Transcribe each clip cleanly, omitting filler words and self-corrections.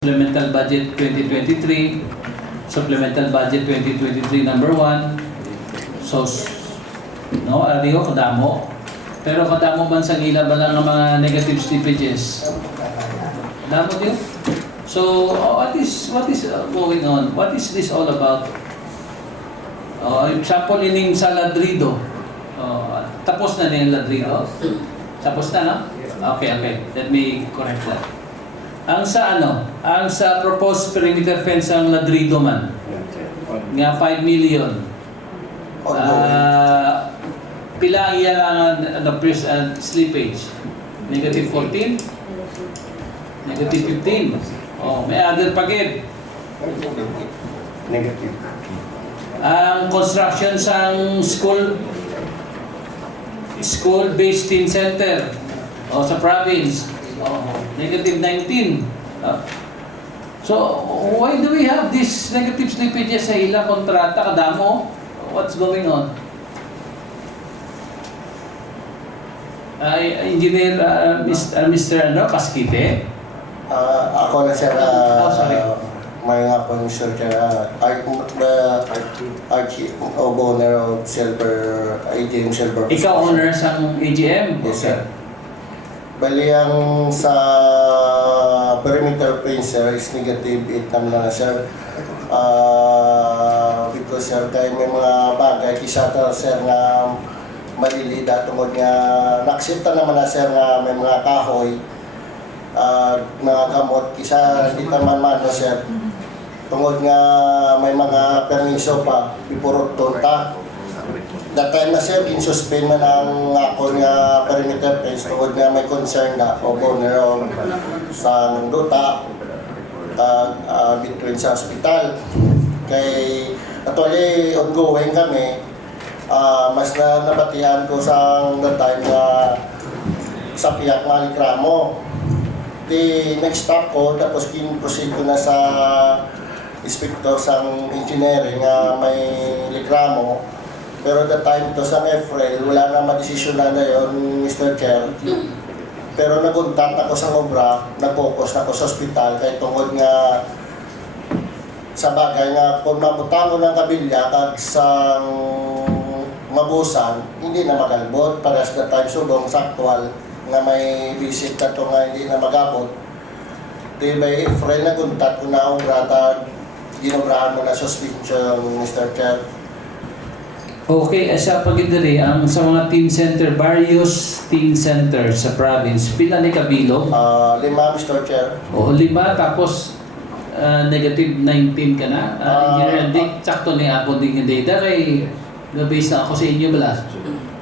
Supplemental Budget 2023, Supplemental Budget 2023 number 1. So, no, ariyo kadamo. Pero kadamo man sa gila ba lang ng mga negative slippages? Damo din. So, what is going on? What is this all about? Example ining sa Ladrido. Tapos na yung Ladrido. Tapos na, no? Okay. Let me correct that. Ang sa proposed perimeter fence ang Ladrido man. Nga 5 million. Pila ang slippage? Negative 14? Negative 15? May other pagid. Negative. Ang construction sang school-based team center sa province. Negative 19. So, why do we have this negative slippages sa ila kontrata kadamo? What's going on? Engineer Mr. Casquite? Ako na sir, sorry. may nga po sir, Archie, owner of AGM Silver. Ikaw owner sa AGM? Yes sir. Bali ang sa perimeter fence sir is negative 8 naman na sir. Because sir, kaya may mga bagay kisa ta sir na malilida tungod nga naksipta naman na sir nga may mga kahoy, mga gamot kisa di naman man sir. Tungod nga may mga permiso pa ipurot tonta. That time na sir, in-suspend man ang ako nga perimeter fence tungod nga may concern na o owner sa Duta between sa hospital. Kay actually ongoing kami, mas nabatihan ko sa that time na sa Piak Malikramo. Di next stop ko, tapos proceed ko na sa inspector sa engineering nga may likramo. Pero the time to sa April, wala na madesisyon na yun, Mr. Chair. Pero naguntat ako sa obra, nag-focus ako sa ospital, kaya tungkol nga sa bagay nga kung mabutango ng kabilya at sa mabusan, hindi na magalbot. Para sa time subong sa actual na may visit na ito nga hindi na magabot. Di ba April, naguntat ko na ang rata, ginobrahan mo na suspension, Mr. Chair. Okay, sa pagdiri ang sa mga team center, various team centers sa province, pila ni kabilog? 5, Mr. Chair. 5, tapos negative 19 ka na. Engineer Dick, sakto ni ako din yung data kay na-base na ako sa inyo bala.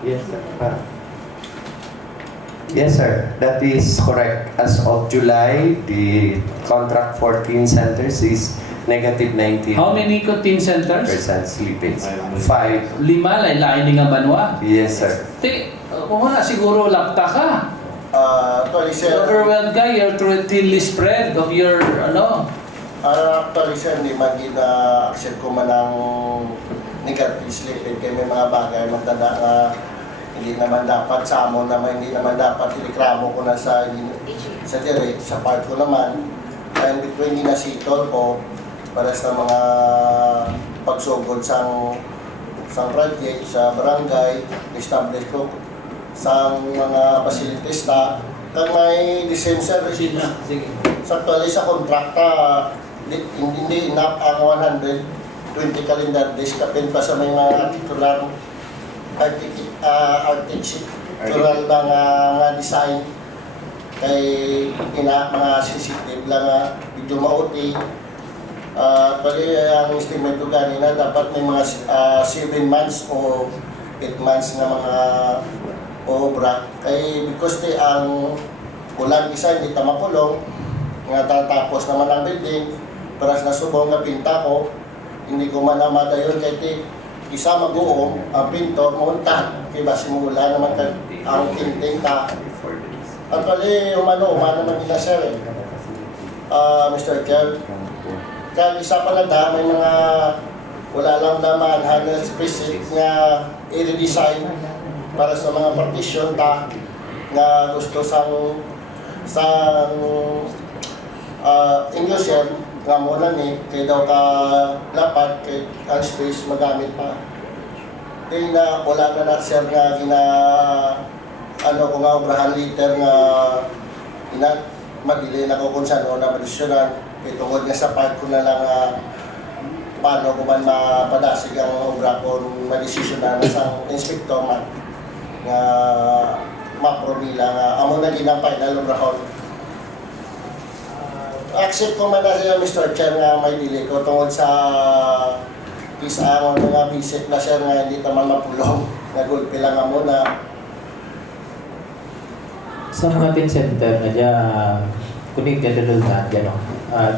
Yes, sir. Yes, sir. That is correct. As of July, the contract for team centers is negative 19%. How many ko team centers? Slippage. 5. 5, lain ni nga banwa. Yes, sir. Kung wala siguro lapta ka. Actually, sir, Overwhelmed ka, you're thinly spread of your, actually, sir, hindi man gina-accept ko man ang negative slippage kaya may mga bagay magtanda na hindi naman dapat sa amon naman, hindi naman dapat ilikramo ko na sa direct, sa part ko naman. And between ginasitol ko para sa mga pagsugod sa project, sa barangay, establish ko sa mga facilities na kung may license Sige. sa actually sa kontrakta, hindi enough ang 120 calendar days kapin pa sa may mga titular architectural mga design kay mga sensitive lang medyo mauti. Actually, ang estimate ko kanina dapat may mga 7 months o 8 months na mga obra. Kaya because ang ulan isa hindi makulong, nga tatapos naman ang building, para sa subong na pinta ko, hindi ko man namata yun kaya isa mag-uong, ang pintor, munta, kaya simula naman ang tinting ta. Actually, umano naman nila sir Mr. Chair. Kaya isa pa na may mga wala lang naman hanggang specific nga i-redesign para sa mga partition ta nga gusto sa English yan, nga mo na ni, kaya daw ka lapat, kaya ang space magamit pa. Kaya na wala na sir nga ano ko nga obrahan liter nga madili na ko kung saan o na madisyonan. Kaya tungod nga sa part ko na lang paano ko man mapadasig ang obra ko madesisyonan sa inspektor man nga mapromila nga amo na ginang final obrahon. Accept ko man na siya Mr. Chair nga may dili ko tungod sa isa ang mga visit na siya nga hindi naman mapulong. Nagulpi lang nga muna. Sa mga tin center na dyan, kunig ka doon nga dyan,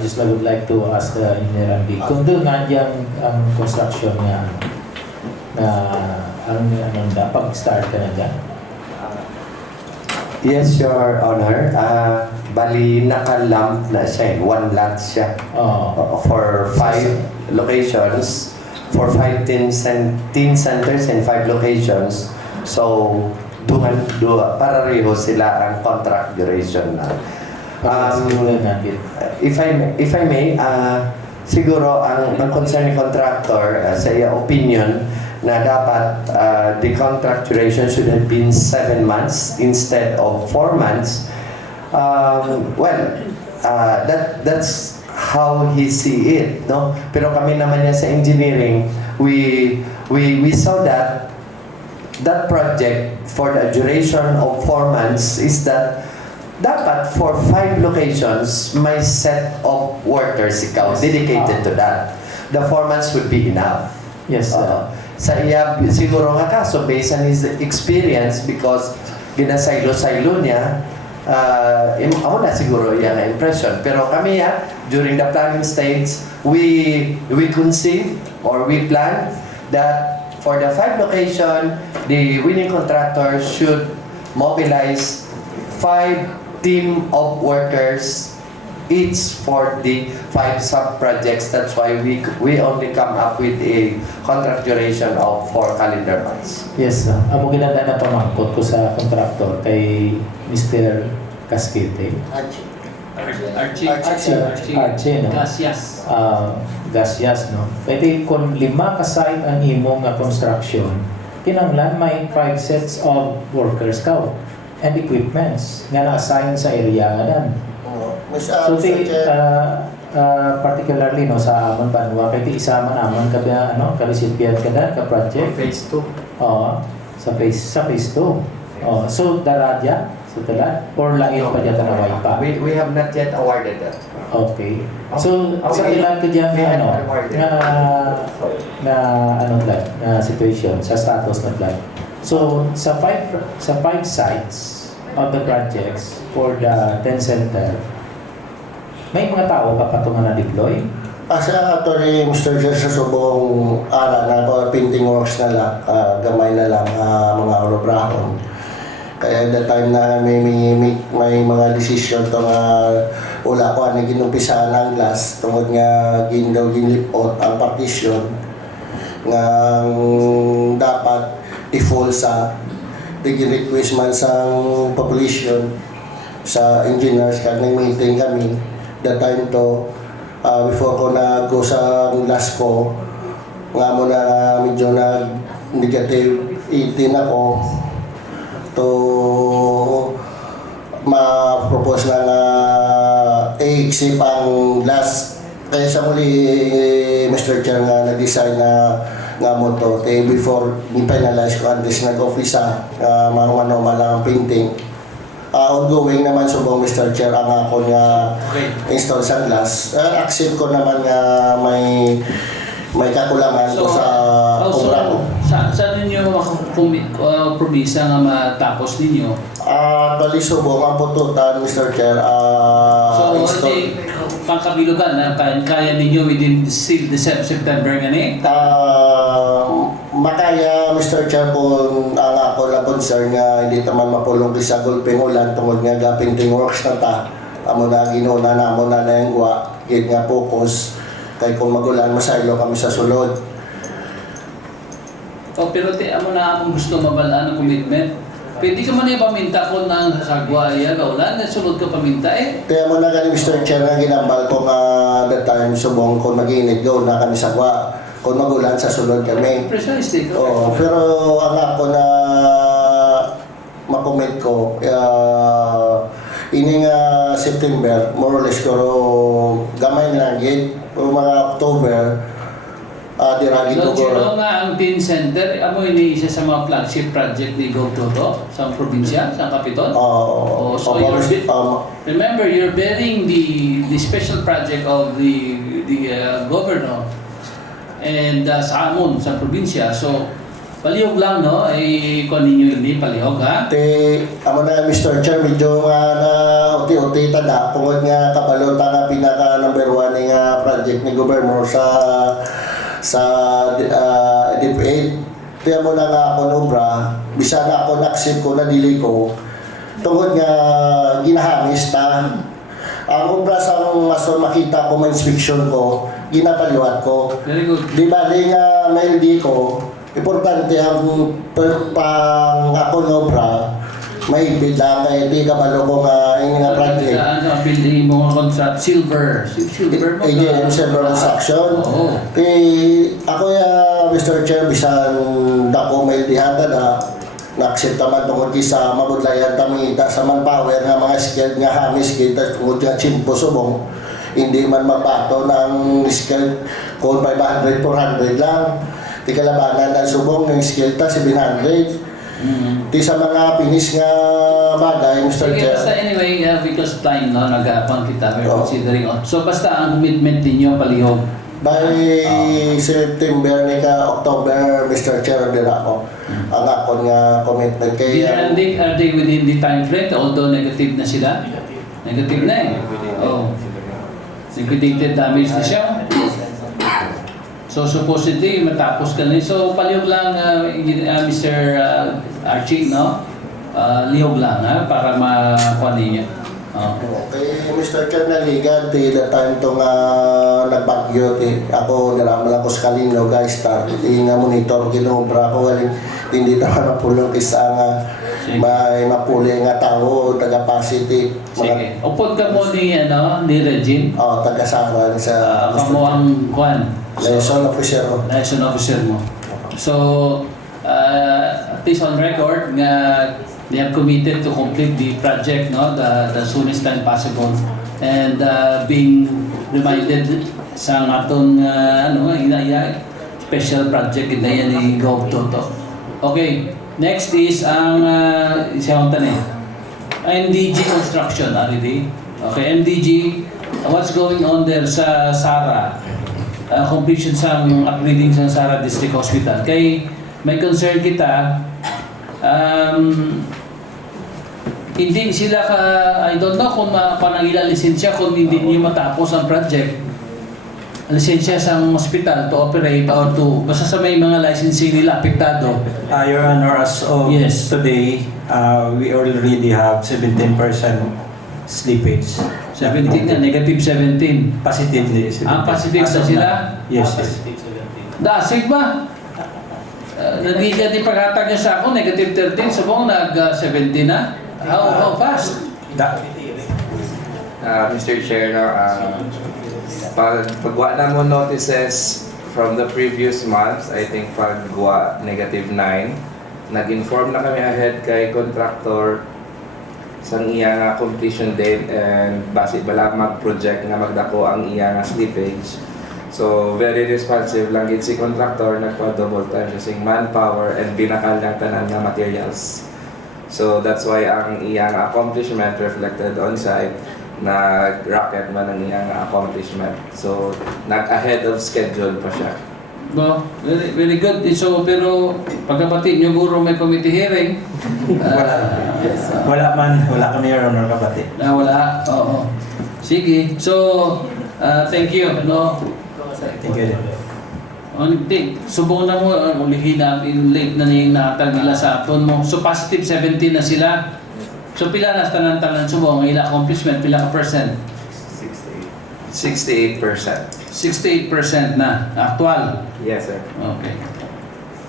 just I would like to ask the engineer Andy, kung doon nga dyan ang construction niya, na pag-start ka na dyan? Yes, Your Honor. Bali, naka-lump na siya. One lot siya. For 5 locations. For 5 teen centers and 5 locations. So, parareho sila ang contract duration na. If I may, siguro ang concerning contractor, sa iya opinion, na dapat the contract duration should have been 7 months instead of 4 months. That's how he see it, no? Pero kami naman yan sa engineering, we saw that project for the duration of 4 months is that dapat for 5 locations may set of workers ikaw dedicated to that. The 4 months would be enough. Yes. Sa iya siguro nga kaso based on his experience because ginasaylo-saylo niya ako na siguro yung impression. Pero kami during the planning stage, we conceive or we plan that for the 5 location, the winning contractor should mobilize 5 team of workers each for the 5 sub-projects. That's why we only come up with a contract duration of 4 calendar months. Yes, amo ginanda na pamangkot ko sa contractor kay Mr. Casquete. Archie, no? Gracias. Gasyas, no? Pwede kung 5 ka-site ang imong nga construction, kinanglan may 5 sets of workers ka and equipments nga na-assign sa area nga dan. So, particularly no sa amon banwa kay isama naman ka ka recipient ka dan ka project Phase 2. sa phase 2. So daradya sa talan or lain pa dyan na pa. We have not yet awarded that. Okay. So sa ilan ka dyan na situation sa status na plan. So sa 5 sites of the projects for the 10 center, may mga tao ka pa na deploy? Sa actually, Mr. Chair, sa subong na painting works na lang, gamay na lang, mga orobrahon. Kaya the time na may mga decision to nga wala ko ano ginumpisa ng glass tungod nga ginlipot ang partition nga dapat i-fall sa request man sa population sa engineers kag nag-meeting kami that time to before ko go sa glass ko nga mo na medyo na negative 18 ako to ma-propose na i-exip ang glass kaya sa muli Mr. Chair nga nag-design nga mo to before ni-finalize ko at least nag-office mga malang painting. Ongoing naman subong Mr. Chair ang ako nga install sa glass. Accept ko naman nga may kakulangan ko sa obra ko. Saan ninyo promisa nga matapos ninyo? Bali subong ang pututan Mr. Chair. Hindi pangkabilugan na kaya ninyo within still September nga ni? Makaya Mr. Chair kung ang ako na concern nga hindi naman mapulong sa gulping ulan tungod nga gapinting works na ta amo na ginuna na amo na yung gwa gid nga focus kay kung magulan masaylo kami sa sulod. Pero amo na among gusto mabalaan ng commitment. Pwede ka man ipaminta ko ng sagwa yan, wala na sunod ka paminta eh. Kaya mo na kani Mr. Chair na ginambal ko nga that time subong kung mag-init go na kami sagwa. Kung magulan sa sulod kami. Precisely, correct. Oo, pero ang ako na makomment ko, ini nga September, more or less ko gamay na gid o mga October, diragi ko Don't you know nga ang Teen Center, amo ini isa sa mga flagship project ni Go Toto sa probinsya, sa Kapiton? Oo, so remember, you're bearing the special project of the governor and sa amon, sa probinsya. So, palihog lang, no? Kung ninyo hindi, palihog, ha? Amo na Mr. Chair, medyo nga na uti-uti tada, kung nga kabalota nga pinaka number 1 nga project ni governor sa DepEd. Kaya mo na nga ako nobra, bisa na ako naksip ko, nadili ko, tungod nga ginahamis ta. Ang obra sa maso makita ko, ma-inspection ko, ginapaliwat ko. Very good. Di ba di nga may di ko, importante ang pang ako ng obra, may bida kay di ka malo ko nga yung nga project. Ang building mo nga contract, silver mo ADM Silver Construction. Oo. Ako ya Mr. Chair, bisan dako may dihata na na-accept naman tungkol sa mabudlayan tamita sa manpower nga mga skilled nga hamis kita tungkol nga chimpo subong. Hindi man magbato ng skilled kung 500, 400 lang. Di kalabanan ng subong ng skilled ta 700. Di sa mga finish nga bagay, Mr. Sige, Chair. basta anyway, because time, no, nag-aapang kita, we're Oo. considering. So, basta ang commitment ninyo, palihog. By September ni ka October, Mr. Chair, din ako. Ang ako nga commitment kay Are they within the time frame, although negative na sila? Negative na eh. Oh. Liquidated damage na siya. So supposedly matapos ka na. So palihog lang Mr. Archie, no? Lihog lang ha para makuha niya. Okay, Mr. Chair, naligan ti the time to nga nagbagyo ti ako nalaman lang ko sa Kalino guys nga monitor ginobra ko galing hindi naman mapulong isa nga may mapuli nga tao taga Pasiti Sige. Upod ka mo ni Regine. taga Sara sa Kamo ang kuan. liaison officer mo. Liaison officer mo. So, at least on record nga they have committed to complete the project, no, the soonest time possible, and being reminded sa aton special project na ni Gov Toto. Okay, next is ang isang tanong. MDG construction already. Okay, MDG, what's going on there sa Sara? Completion sa upgrading sa Sara District Hospital. Kay may concern kita, hindi sila I don't know kung panangila lisensya kung hindi niyo matapos ang project. Lisensya sa hospital to operate or to, basta sa may mga licensing nila apektado. Your Honor, as of Yes. today, we already have 17% slippage. 17 nga, negative 17. Positively. Positive As na of sila? now. Yes, yes. Dasig ba? Nagigyan din paghatag niya sa ako, negative 13, subong nag-17 na. How fast? Mr. Chair, pagwa na mo notices from the previous months, I think pagwa negative 9, nag-inform na kami ahead kay contractor sa iya nga completion date and base bala mag-project nga magdako ang iya nga slippage. So very responsive lang gid si contractor, nagpa-double time siya sing manpower and binakal lang tanan nga materials. So that's why ang iyang accomplishment reflected on site, nag-rocket man ang iyang accomplishment. So nag-ahead of schedule pa siya. No, very, very good. So, pero pagkabati niyo guro may committee hearing. Wala kami, Your Honor, kapatid. Wala. Oo. Sige. So, thank you. No. Thank you. Subong na mo, ulihin na, late na niyong nakatag nila sa aton mo. So, positive 17 na sila. So, pila na tanan-tanan subong, ila accomplishment, pila ka percent? 68%. 68% na, actual. Yes, sir. Okay.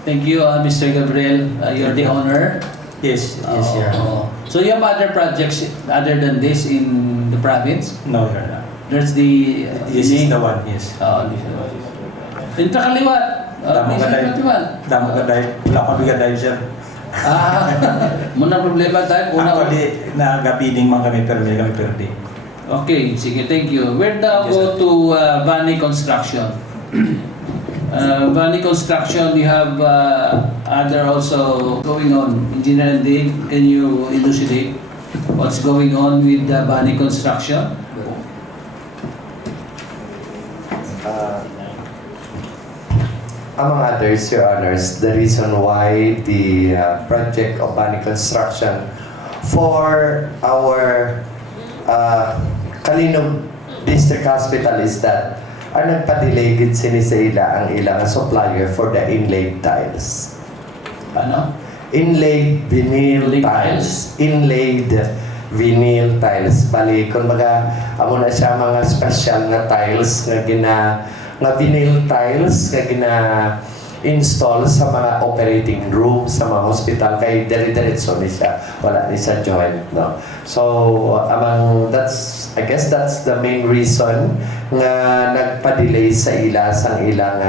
Thank you, Mr. Gabriel. You're the owner. Yes, yes, Your Honor. So you have other projects other than this in the province? No, Your Honor. There's the... This is the one, yes. this is the one. Pinta kaliwat. Damo ka dahil. Damo ka dahil. Wala ka bigat dahil, sir. Muna problema tayo. Actually, nag-feeding man kami per day, kami per day. Okay, sige, thank you. We're now go to Vani Construction. Vani Construction, we have other also going on. Engineer Dave, can you elucidate what's going on with Vani Construction? Among others, Your Honors, the reason why the project of Bani Construction for our Kalinog District Hospital is that ang nagpa-delay gid sini sa ila ang ilang supplier for the inlaid tiles. Ano? Inlaid vinyl Inlaid tiles. Inlaid vinyl tiles. Bali, kung baga, amo na siya mga special na tiles nga vinyl tiles nga install sa mga operating room sa mga hospital kay dire-diretso ni siya, wala ni sa joint, no. So I guess that's the main reason nga nagpa-delay sa sang ilang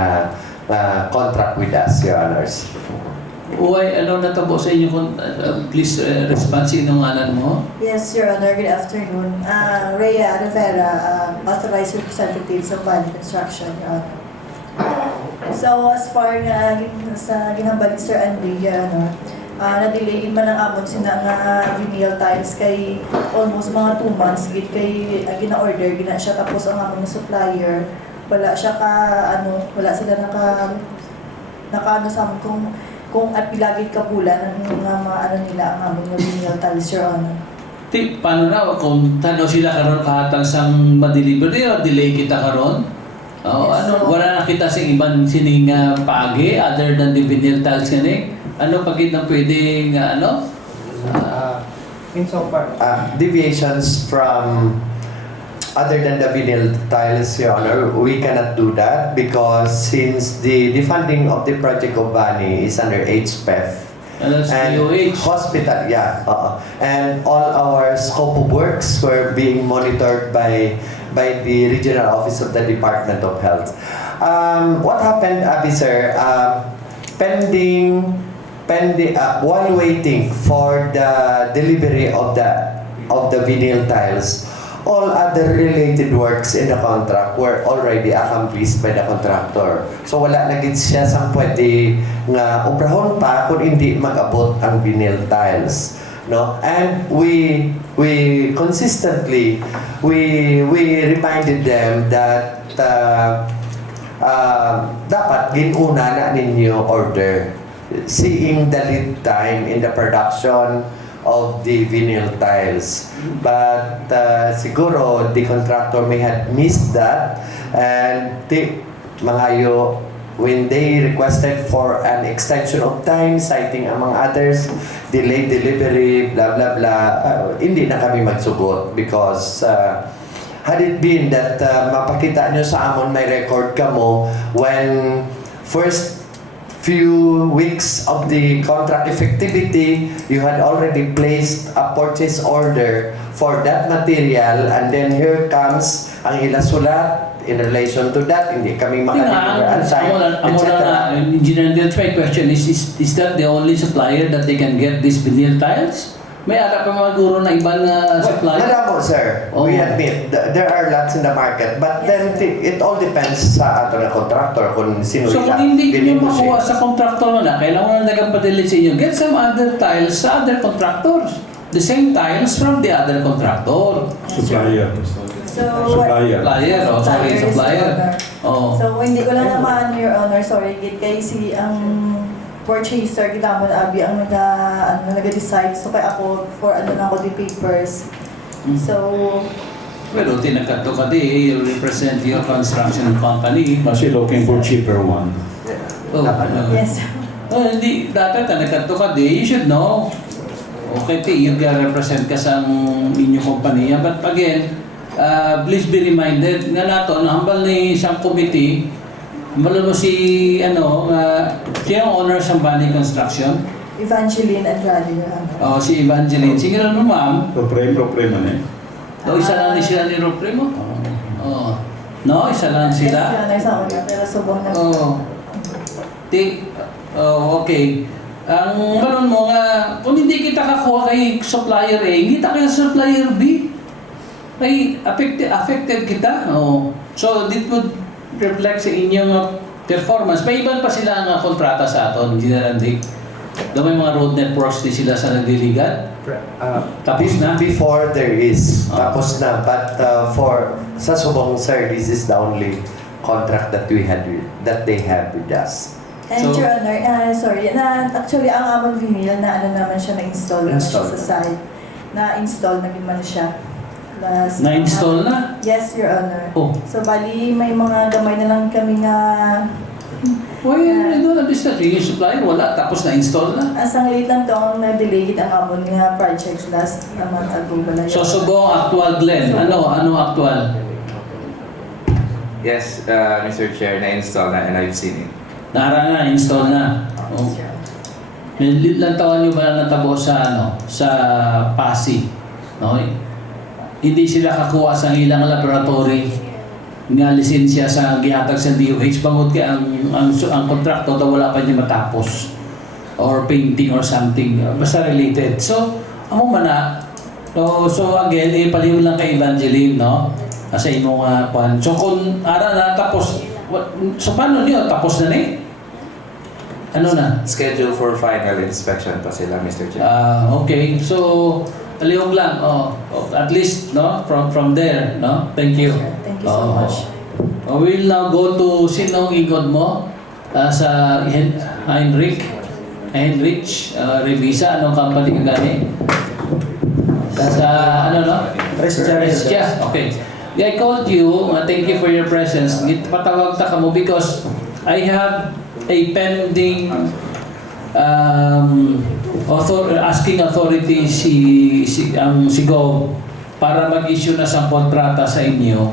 contract with us, Your Honors. Uy, ano natabo sa inyo? Please respond sa inyong ngalan mo. Yes, Your Honor. Good afternoon. Rhea Rivera, authorized representative sa Vani Construction, Your Honor. So, as far nga sa ginambalik Sir Andy, Your Honor, na-delayin man ang amon sina nga vinyl tiles kay almost mga 2 months gid kay gina-order gina siya tapos ang amon na supplier wala siya wala sila naka sa amon kung at pilagid ka pula ng mga nila ang amon nga vinyl tiles, Your Honor. Paano na kung tanaw sila karon kahatang sang ma-delivery o delay kita karon? Yes, so- Wala na kita sa ibang sining paagi other than the vinyl tiles kani? Ano pagit na pwedeng Deviations from other than the vinyl tiles, Your Honor, we cannot do that because since the funding of the project of Bani is under HPEF, That's and DOH. hospital, and all our scope of works were being monitored by the regional office of the Department of Health. What happened, sir? While waiting for the delivery of the vinyl tiles, all other related works in the contract were already accomplished by the contractor. So wala na gid siya sang pwede nga obrahon pa kung hindi mag-abot ang vinyl tiles, no? And we consistently we reminded them that dapat ginuna na ninyo order, seeing the lead time in the production of the vinyl tiles. But siguro the contractor may have missed that, and mangayo when they requested for an extension of time, citing among others delayed delivery, blah blah blah, hindi na kami magsugot because had it been that mapakita nyo sa amon may record ka mo when first few weeks of the contract effectivity, you had already placed a purchase order for that material, and then here comes ang ilasulat in relation to that, hindi kami makadeliver on time, etc. Engineer, the right question is that the only supplier that they can get these vinyl tiles? May ara pa mga guro na ibang supplier? Madamo, sir. Oh. We admit, there are lots in the market, but then it all depends sa ato na contractor kung sino So kung hindi nyo makuha sa contractor na, kailangan na nagpapadali sa inyo, get some other tiles sa other contractors. The same tiles from the other contractor. Supplier. So, Supplier. Supplier. Oh. So, hindi ko lang naman, Your Honor, sorry, gid kay si ang purchaser kita mo na abi ang nag-decide so kay ako for na ako the papers. So, Pero tinagkato ka di, you represent your construction company. Kasi looking for cheaper one. Oh, yes. hindi, dapat tinagkato ka di, you should know. Okay, you represent ka sa inyong kompanya. But again, please be reminded nga nato, nahambal ni isang committee, malo mo si, siya ang owner sa Bani Construction? Evangeline Andrade, Your Honor. Si Evangeline. Sige na no, ma'am. Propre man eh. Isa lang ni sila ni Ropremo? Oo. No, isa lang Yes, Your sila? Honor, sa una, pero subong na. Okay. Ang ganun mo nga, kung hindi kita kakuha kay supplier A, hindi kita kay supplier B. Ay, affected kita. So, this would reflect sa inyong performance. May iban pa sila ang kontrata sa aton, General Dick. May mga road networks din sila sa nagdiligan. Tapos na. Before there is, tapos na. But sa Subong, sir, this is the only contract that they have with us. And So- Your Honor, actually ang Amon Vinyl na naman siya na-install naman siya sa site. Na-install na naman siya. Na-install na? Yes, Your Honor. Oh. So bali, may mga gamay na lang kami na Why, doon na business. Yung supplier, wala. Tapos na-install na. asang late lang doon na-delayed ang Amon nga projects last month ago. Wala So, Subong, actual, Glenn. Ano actual? Yes, Mr. Chair, na-install na and I've seen it. Install na. Ilang taon nyo ba natabo sa Pasig? No? Hindi sila kakuha sa ilang laboratory nga lisensya sa gihatag sa DOH bangod kay ang kontrakto daw wala pa niya matapos or painting or something basta related. So, amo man na. So again, paliw lang kay Evangeline, no? Sa imong pan. So kung ara na tapos so paano niyo tapos na ni? Ano na? Schedule for final inspection pa sila, Mr. Chair. Okay. So, talihog lang. At least, no? From there, no? Thank you. Thank you so much. We'll now go to sinong igod mo sa Heinrich Revisa. Anong company ka gani? Sa ano, no? Prestia. Okay. I called you. Thank you for your presence. Patawag ta ka mo because I have a pending asking authority ang Gov para mag-issue na sa kontrata sa inyo.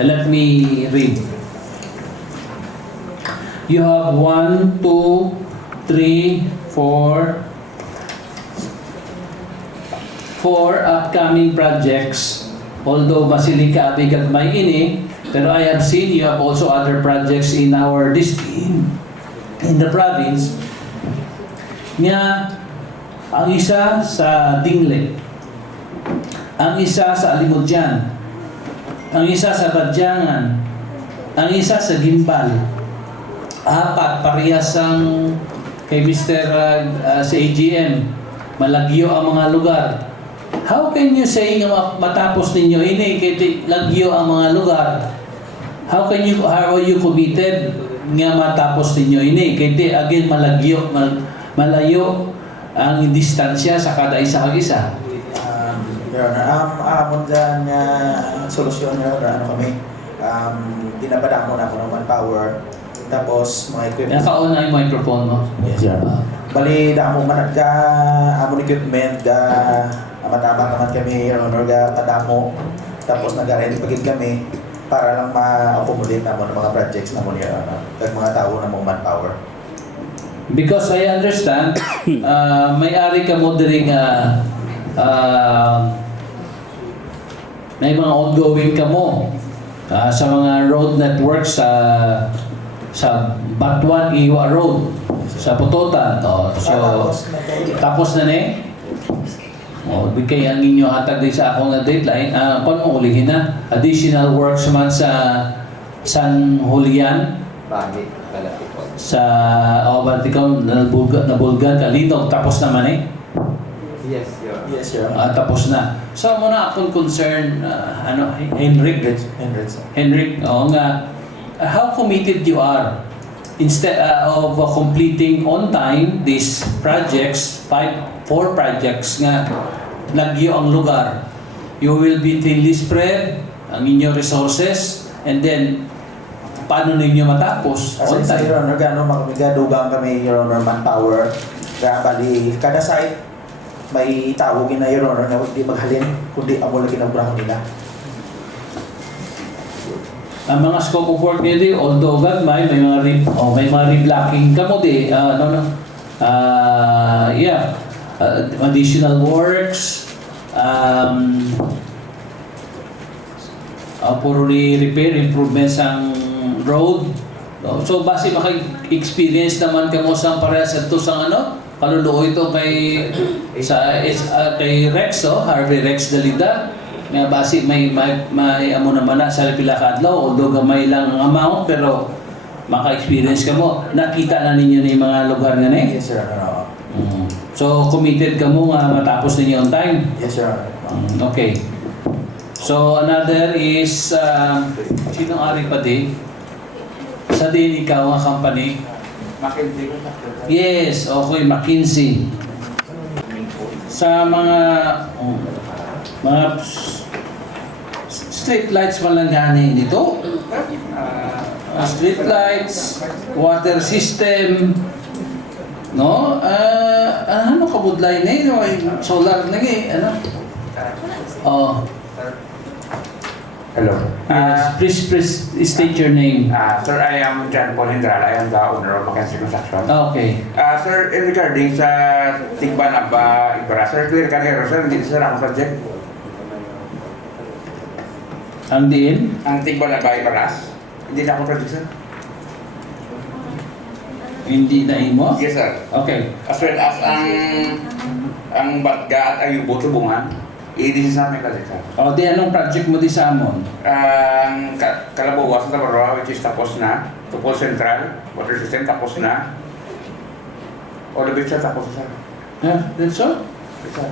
Let me read. You have 1, 2, 3, 4 upcoming projects. Although Basilica Abigat may ini, pero I have seen you have also other projects in our in the province. Nga, ang isa sa Dingle, ang isa sa Alimudyan, ang isa sa Badyangan, ang isa sa Gimbal, 4 parehas ang kay Mr. Sa AGM, malagyo ang mga lugar. How can you say nga matapos ninyo ini kay lagyo ang mga lugar? How are you committed nga matapos ninyo ini? Kaya again, malayo ang distansya sa kada isa kag-isa. Your Honor, amon dyan nga solusyon Your Honor, kami, pinapadamo na ako ng manpower, tapos mga equipment. Nakauna yung microphone mo. Yes, Your Honor. Bali, damo man ka, amon equipment, matabang naman kami, Your Honor, padamo, tapos nag-arrange pagid kami, para lang ma-accommodate na mo ng mga projects na mo Your Honor, kag mga tao na mong manpower. Because I understand, may-ari ka mo diri nga may mga ongoing ka mo sa mga road networks sa Batuan, Iwa Road, sa Putotan. So, tapos na ni? Bigay ang inyo hatag din sa akong deadline. Kung mo ulihin na, additional works man sa San Julian, sa Balticom, Nabulgan, Kalinog, tapos naman eh. Yes, Your Honor. Tapos na. So, muna akong concern, Henrik, how committed you are instead of completing on time these projects, 4 projects nga, lagyo ang lugar. You will be thinly spread ang inyong resources and then paano ninyo matapos on Sa time? Your Honor, dugang kami Your Honor manpower. Kaya bali, kada site may tawagin na Your Honor na hindi maghalin, kundi amo lagi ng braho nila. Ang mga scope of work nila, although may mga reblocking ka mo di, Yeah, additional works, puro repair, improvements ang road. No? So, base maka-experience naman ka mo sa parehas ito sa ano, kaluluo ito kay Rex, Harvey Rex Dalida. May base may amo naman na sa pila ka adlaw, although gamay lang ang amount, pero maka-experience ka mo. Nakita na ninyo ni mga lugar nga ni? Yes, Your Honor. So, committed ka mo nga matapos ninyo on time? Yes, Your Honor. Okay. So, another is, sinong ari pa din? Sa din ikaw ang company? McKinsey. Yes, okay, McKinsey. Sa mga street lights man lang gani dito. Street lights, water system, no? Ano kabudlay na yun? Solar na ano? Oh. Hello. Yes, please state your name. Sir, I am John Paul Hindral. I am the owner of Mackenzie Construction. Okay. Sir, regarding sa Tigban Aba Ibara, sir, clear ka nero, sir, hindi sir ang project. Ang diin? Ang Tigban Aba Ibaras, hindi na ako project, sir. Hindi na imo? Yes, sir. Okay. As well as ang Batga at Ayubo, Tubungan, this is not my project, sir. O, di anong project mo di sa amon? Ang Kalabawa sa Tabarua, which is tapos na. Tupol Central, water system, tapos na. All of it, sir, tapos na, sir. Yeah, that's all? Yes, sir.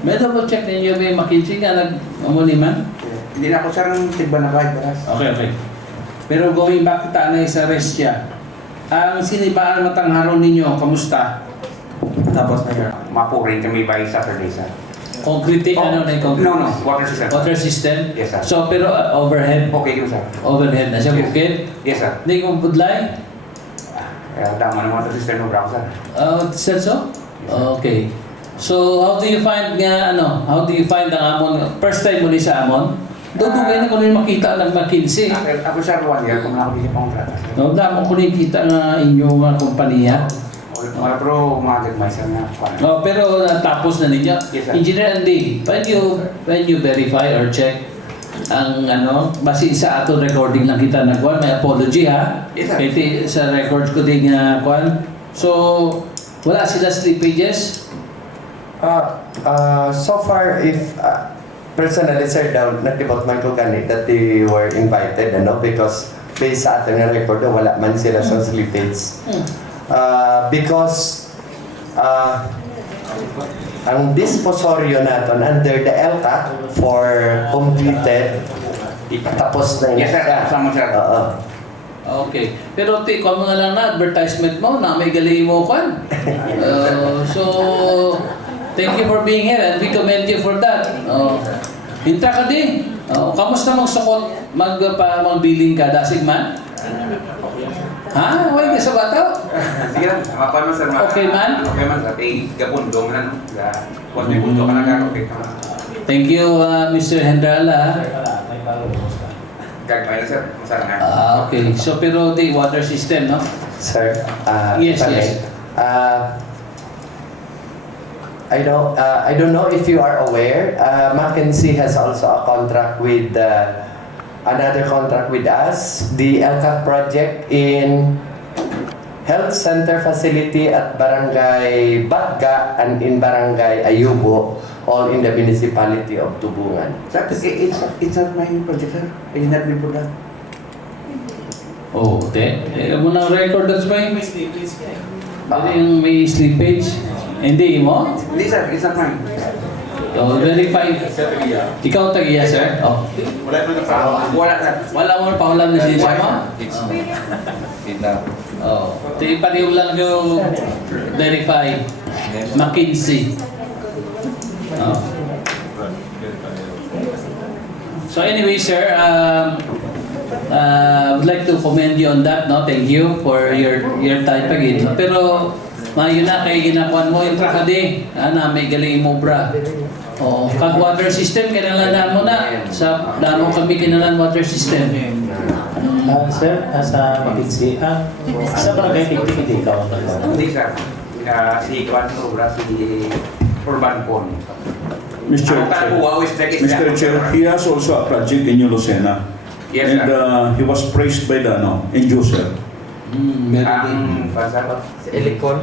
May double check ninyo may McKinsey nga nag-amo ni man? Hindi na ako, sir, ng Tigban na bahay, Baras. Okay. Pero going back to tanay sa Restia, ang sinibaan matangharon ninyo, kamusta? Tapos na yun. Mapurin kami by Saturday, sir. Concrete, ano na yung concrete? No, water system. Water system? Yes, sir. So, pero overhead? Okay yun, sir. Overhead na siya, Yes. bukid? Yes, sir. Hindi ko budlay? Dama ng water system ng Bravo, sir. So? Okay. So, how do you find how do you find ang amon? First time mo ni sa amon? Dudugay na ko rin makita ng McKinsey. Ako, sir, 1 year kung ako hindi pang kontrata. No, damo ko rin kita nga inyong kompanya. Wala pero umagad may sir na. No, pero natapos na ninyo. Yes, sir. Engineer Andy, when you verify or check ang base sa ato recording lang kita nagkuhan, may apology ha. Yes, sir. Kasi sa records ko din nga kuhan. So, wala sila slippages? So far, if personally, sir, nagtibot man ko ganit that they were invited, because based sa ating record, wala man sila sa slippage. Because ang disposoryo natin under the LCAT for completed, tapos na Yes, sir. Sama, sir. Okay. Pero kung mga lang na advertisement mo na may gali mo kwan. So thank you for being here and we commend you for that. Hinta ka din. Kamusta magsukot magbilling ka dasig man? Ha? Why ka sa bataw? Sige lang, mapa man, sir. Okay man? Okay man, sir. Gapundo man, no? Kung may punto ka na okay ka. Thank you, Mr. Hendrala. Gagmay na, sir. Masarang nga. Okay. So pero the water system, no? Sir, Yes, Panay, yes. I don't know if you are aware, McKinsey has also a contract with another contract with us, the LCAP project in Health Center Facility at Barangay Batga and in Barangay Ayubo, all in the municipality of Tubungan. Sir, it's not my project, sir. I did not report that. Oh, okay. Mo ng record that's why may slippage. May slippage. Hindi mo? Hindi, sir. It's not mine. So, verify. Ikaw tagiya, sir? Oh. Wala, sir. Wala mo paulam na siya mo? Oh. Pareho lang yung verify. McKinsey. Oh. So anyway, sir, would like to commend you on that, no? Thank you for your time again. Pero mayo na kay ginakuan mo yung trakade. May galing mo bra. Oh, kag water system kailangan mo na. sa plano kami kinanan water system. Sir, sa Makitsi, sa barangay Tiktik, hindi ikaw ang nagkaroon. Hindi sir, si Kwan Sobra, si Urban Pon. Mr. Ang Kalabuwa is like Mr. Chair, he has also a project in Lucena. Yes And sir. he was praised by the end-user. Very good. Ang pasal, Si Elicon.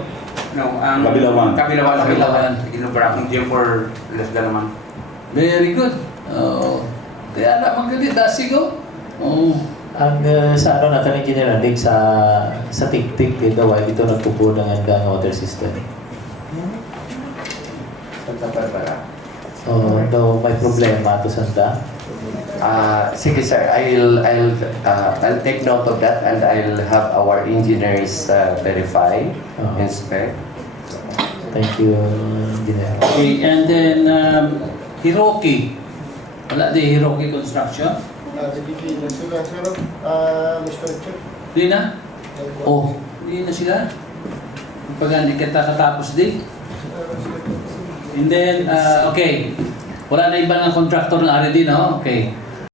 no, ang Kabilawan. Kabilawan. Ginubra akong gym for less than a month. Very good. Kaya naman ganit, dasigo. Ang sa ano natin engineer Andik sa Tiktik dito ito nagpupunan ang water system. Santa Barbara. So, daw may problema to Santa. Sige sir, I'll take note of that and I'll have our engineers verify, inspect. Thank you, engineer. Okay, and then Hiroki. Wala di Hiroki Construction? Hindi na sila, sir. Mr. Chair. Di na? Oh, di na sila. Pag hindi kita katapos di. And then, okay. Wala na iba ng contractor na RD, no? Okay.